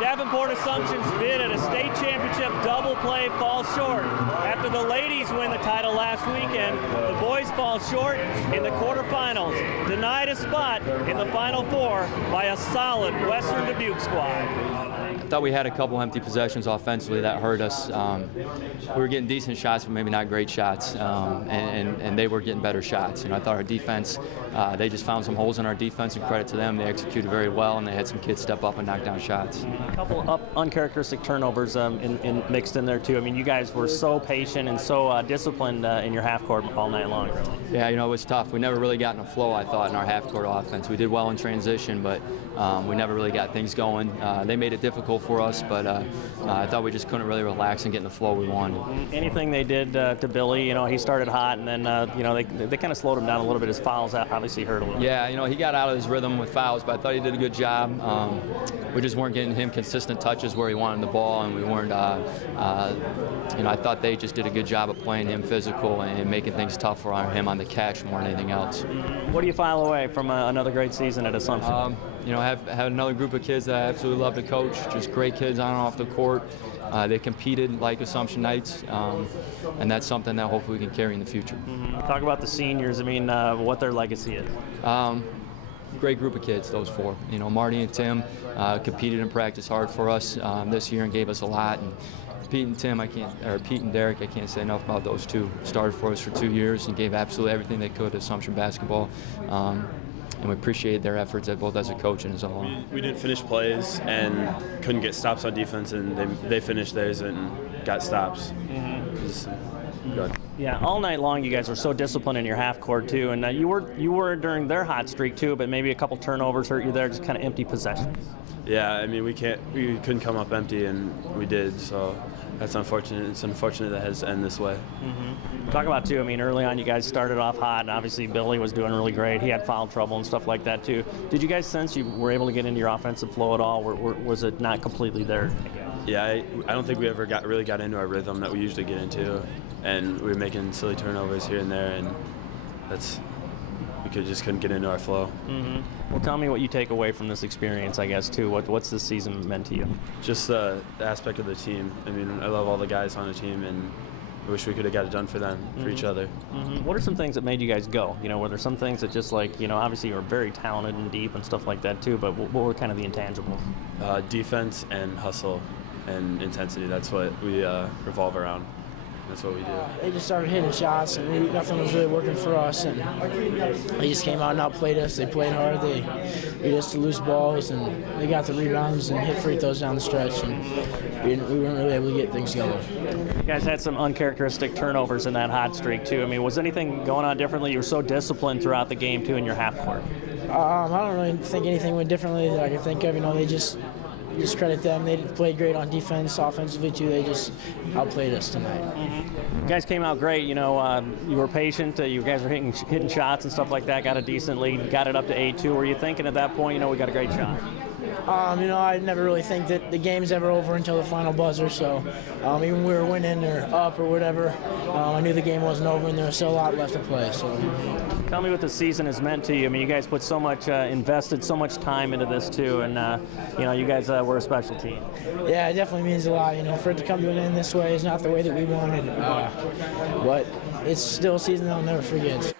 Davenport Assumption's bid at a state championship double play falls short. After the ladies win the title last weekend, the boys fall short in the quarterfinals, denied a spot in the Final Four by a solid Western Dubuque squad. I thought we had a couple empty possessions offensively that hurt us. We were getting decent shots, but maybe not great shots, and they were getting better shots. I thought our defense, they just found some holes in our defense, and credit to them. They executed very well, and they had some kids step up and knock down shots. A couple uncharacteristic turnovers mixed in there too. I mean, you guys were so patient and so disciplined in your half court all night long. Yeah, it was tough. We never really got in a flow, I thought, in our half court offense. We did well in transition, but we never really got things going. They made it difficult for us, but I thought we just couldn't really relax and get in the flow we wanted. Anything they did to Billy, he started hot, and then they kind of slowed him down a little bit. His fouls obviously hurt a little. Yeah, he got out of his rhythm with fouls, but I thought he did a good job. We just weren't getting him consistent touches where he wanted the ball, and we weren't. I thought they just did a good job of playing him physical and making things tough for him on the catch more than anything else. What do you file away from another great season at Assumption? Have another group of kids that I absolutely love to coach, just great kids on and off the court. They competed like Assumption Knights, and that's something that hopefully we can carry in the future. Talk about the seniors, what their legacy is. Great group of kids, those four. Marty and Tim competed and practiced hard for us this year and gave us a lot. And Pete and Derek, I can't say enough about those two. Started for us for 2 years and gave absolutely everything they could to Assumption basketball. And we appreciate their efforts both as a coach and as a whole. We didn't finish plays and couldn't get stops on defense, and they finished theirs and got stops. Good. Yeah, all night long you guys were so disciplined in your half court too, and you were during their hot streak too, but maybe a couple turnovers hurt you there, just kind of empty possessions. Yeah, we couldn't come up empty, and we did, so that's unfortunate. It's unfortunate that it has to end this way. Talk about too, early on you guys started off hot, and obviously Billy was doing really great. He had foul trouble and stuff like that too. Did you guys sense you were able to get into your offensive flow at all, or was it not completely there? Yeah, I don't think we ever really got into our rhythm that we usually get into, and we were making silly turnovers here and there, and we just couldn't get into our flow. Well, tell me what you take away from this experience, I guess, too. What's this season meant to you? Just the aspect of the team. I love all the guys on the team, and I wish we could have got it done for them, for each other. What are some things that made you guys go? Were there some things that just obviously you're very talented and deep and stuff like that too, but what were kind of the intangibles? Defense and hustle and intensity. That's what we revolve around. That's what we do. They just started hitting shots, and nothing was really working for us. And they just came out and outplayed us. They played hard. They beat us to loose balls, and they got the rebounds and hit free throws down the stretch. And we weren't really able to get things going. You guys had some uncharacteristic turnovers in that hot streak too. Was anything going on differently? You were so disciplined throughout the game too in your half court. I don't really think anything went differently that I can think of. They just credit them. They played great on defense, offensively too. They just outplayed us tonight. You guys came out great. You were patient. You guys were hitting shots and stuff like that. Got a decent lead. Got it up to 8-2. Were you thinking at that point, we got a great shot? I never really think that the game's ever over until the final buzzer. So even when we were winning or up or whatever, I knew the game wasn't over and there was still a lot left to play. So. Tell me what the season has meant to you. You guys put so much, invested so much time into this too, and you guys were a special team. Yeah, it definitely means a lot. For it to come to an end this way is not the way that we wanted, but it's still a season that I'll never forget.